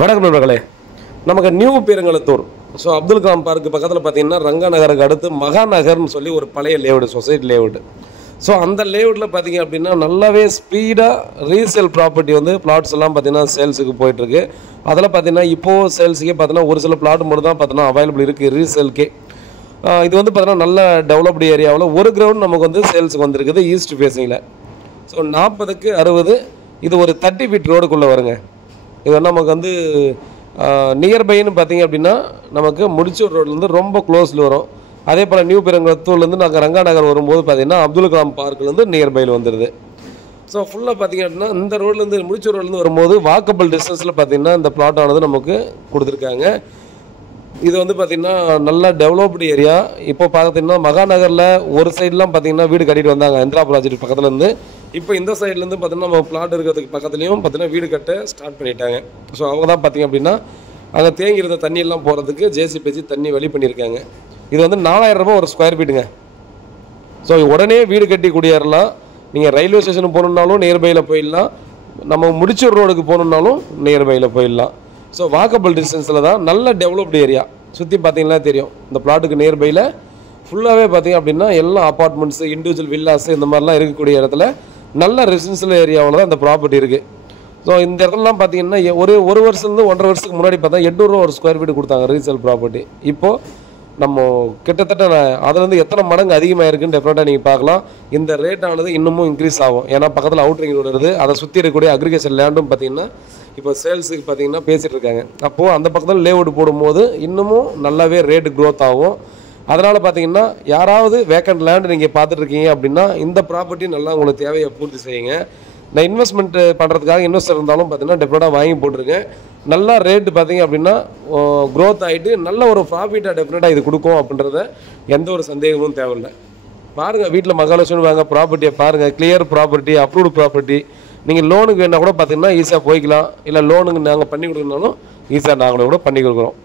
வணக்கம் நண்பர்களே. நமக்கு நியூ பெருங்களத்தூர் அப்துல் கலாம் பார்க்கு பக்கத்தில் பார்த்தீங்கன்னா ரங்கா நகருக்கு அடுத்து மகாநகர்னு சொல்லி ஒரு பழைய லேஅவுட், சொசைட்டி லேஅவுட். அந்த லேஅவுட்டில் பார்த்தீங்க அப்படின்னா நல்லாவே ஸ்பீடாக ரீசேல் ப்ராப்பர்ட்டி பிளாட்ஸ் எல்லாம் பார்த்தீங்கன்னா சேல்ஸுக்கு போயிட்டுருக்கு. அதில் பார்த்தீங்கன்னா இப்போது சேல்ஸுக்கே பார்த்தீங்கன்னா ஒரு சில பிளாட் மட்டும் தான் பார்த்தீங்கன்னா அவைலபிள் இருக்குது ரீசேலுக்கே. இது பார்த்தீங்கன்னா நல்ல டெவலப்டு ஏரியாவில் ஒரு கிரவுண்ட் நமக்கு சேல்ஸுக்கு வந்திருக்குது ஈஸ்ட் ஃபேஸிங்கில். 40க்கு 60 இது ஒரு 30 ஃபீட் ரோடுக்குள்ளே வருங்க. இது நமக்கு நியர்பைன்னு பார்த்தீங்க அப்படின்னா நமக்கு முடிச்சூர் ரோட்லேருந்து ரொம்ப க்ளோஸில் வரும். அதே போல் நியூ பெருங்கத்தூர்லேருந்து நாங்கள் ரங்கா நகர் வரும்போது பார்த்தீங்கன்னா அப்துல் கலாம் பார்க்லேருந்து நியர்பையில் வந்துடுது. ஃபுல்லாக பார்த்தீங்க அப்படின்னா இந்த ரோட்லேருந்து முடிச்சூர் ரோட்லேருந்து வரும்போது வாக்கபிள் டிஸ்டன்ஸில் பார்த்தீங்கன்னா இந்த பிளாட் ஆனது நமக்கு கொடுத்துருக்காங்க. இது பார்த்திங்கன்னா நல்லா டெவலப்டு ஏரியா. இப்போ பார்த்தீங்கன்னா மகாநகரில் ஒரு சைட்லாம் பார்த்தீங்கன்னா வீடு கட்டிட்டு வந்தாங்க இந்திரா ப்ராஜெக்ட் பக்கத்துலேருந்து. இப்போ இந்த சைட்லேருந்து பார்த்தீங்கன்னா நம்ம பிளாட் இருக்கிறதுக்கு பக்கத்துலேயும் பார்த்தீங்கன்னா வீடு கட்ட ஸ்டார்ட் பண்ணிட்டாங்க. அவங்க தான் பார்த்திங்க அப்படின்னா அங்கே தேங்கி இருந்த தண்ணியெல்லாம் போகிறதுக்கு ஜேசிபி வச்சு தண்ணி வழி பண்ணியிருக்காங்க. இது 4000 ரூபா ஒரு ஸ்கொயர் ஃபீட்டுங்க. உடனே வீடு கட்டி குடியேறலாம். நீங்கள் ரயில்வே ஸ்டேஷனுக்கு போகணுன்னாலும் நியர்பையில் போயிடலாம், நம்ம முடிச்சூர் ரோடுக்கு போகணுன்னாலும் நியர்பையில் போயிடலாம். வாக்கபிள் டிஸ்டன்ஸில் தான், நல்ல டெவலப்டு ஏரியா. சுற்றி பார்த்தீங்கன்னா தெரியும் இந்த பிளாட்டுக்கு நியர்பையில் ஃபுல்லாகவே பார்த்தீங்க அப்படின்னா எல்லாம் அப்பார்ட்மெண்ட்ஸு, இண்டிவிஜுவல் வில்லாஸு இந்த மாதிரிலாம் இருக்கக்கூடிய இடத்துல நல்ல ரெசிடென்ஷியல் ஏரியாவில் தான் இந்த ப்ராப்பர்ட்டி இருக்குது. இந்த இடத்துலலாம் பார்த்தீங்கன்னா ஒரு வருஷத்துலேருந்து 1.5 வருஷத்துக்கு முன்னாடி பார்த்தா 800 ரூபா ஒரு ஸ்கொயர் ஃபீட்டு கொடுத்தாங்க ரீசேல் ப்ராப்பர்ட்டி. இப்போது நம்ம கிட்டத்தட்ட அதுலேருந்து எத்தனை மடங்கு அதிகமாக இருக்குன்னு டெஃபினட்டாக நீங்கள் பார்க்கலாம். இந்த ரேட் ஆனது இன்னமும் இன்க்ரீஸ் ஆகும். ஏன்னா பக்கத்தில் அவுட்ரிங் ரோடு இருக்குது, அதை சுற்றி இருக்கக்கூடிய அக்ரிகல்ச்சர் லேண்டும் பார்த்தீங்கன்னா இப்போ சேல்ஸுக்கு பார்த்தீங்கன்னா பேசிகிட்டு இருக்காங்க. அப்போது அந்த பக்கத்தில் லேஅவுட் போடும்போது இன்னமும் நல்லாவே ரேட்டு க்ரோத் ஆகும். அதனால் பார்த்தீங்கன்னா யாராவது வேக்கண்ட் லேண்டு நீங்கள் பார்த்துட்ருக்கீங்க அப்படின்னா இந்த ப்ராப்பர்ட்டி நல்லா உங்களுக்கு தேவையை பூர்த்தி செய்யுங்க. நான் இன்வெஸ்ட்மெண்ட் பண்ணுறதுக்காக இன்வெஸ்டர் இருந்தாலும் பார்த்தீங்கன்னா டெஃபினட்டாக வாங்கி போட்டிருக்கேன். நல்லா ரேட்டு பார்த்தீங்க அப்படின்னா க்ரோத் ஆகிட்டு நல்ல ஒரு ப்ராஃபிட்டாக டெஃபினட்டாக இது கொடுக்கும் அப்படின்றத எந்த ஒரு சந்தேகமும் தேவையில்லை. பாருங்கள், வீட்டில் மகாலட்சுமி வாங்க ப்ராப்பர்ட்டியை பாருங்கள். Clear property, approved property. நீங்கள் லோனுக்கு வேணால் கூட பார்த்தீங்கன்னா ஈஸியாக போய்க்கலாம். இல்லை லோனுக்கு நாங்கள் பண்ணி கொடுக்கணுனாலும் ஈஸியாக நாங்களே கூட பண்ணி கொடுக்குறோம்.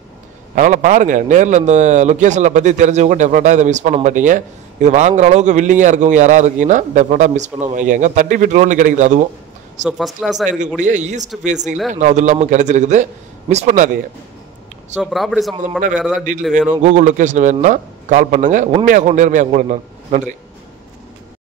அதனால் பாருங்கள், நேரில் இந்த லொக்கேஷனில் பற்றி தெரிஞ்சவங்க டெஃபினட்டாக இதை மிஸ் பண்ண மாட்டீங்க. இது வாங்குற அளவுக்கு வில்லிங்காக இருக்கவங்க யாராவது இருக்கீங்கன்னா டெஃபினட்டாக மிஸ் பண்ண வாங்கிக்காங்க. 30 ஃபீட் ரோடில் கிடைக்குது அதுவும். ஃபஸ்ட் கிளாஸாக இருக்கக்கூடிய ஈஸ்ட் ஃபேஸிங்கில் நான் அது இல்லாமல் கிடச்சிருக்குது. மிஸ் பண்ணாதீங்க. ப்ராப்பர்ட்டி சம்மந்தமான வேறு ஏதாவது டீட்டெயில் வேணும், கூகுள் லொக்கேஷன் வேணும்னா கால் பண்ணுங்கள். உண்மையாகவும் நேர்மையாகவும் கூட நன்றி.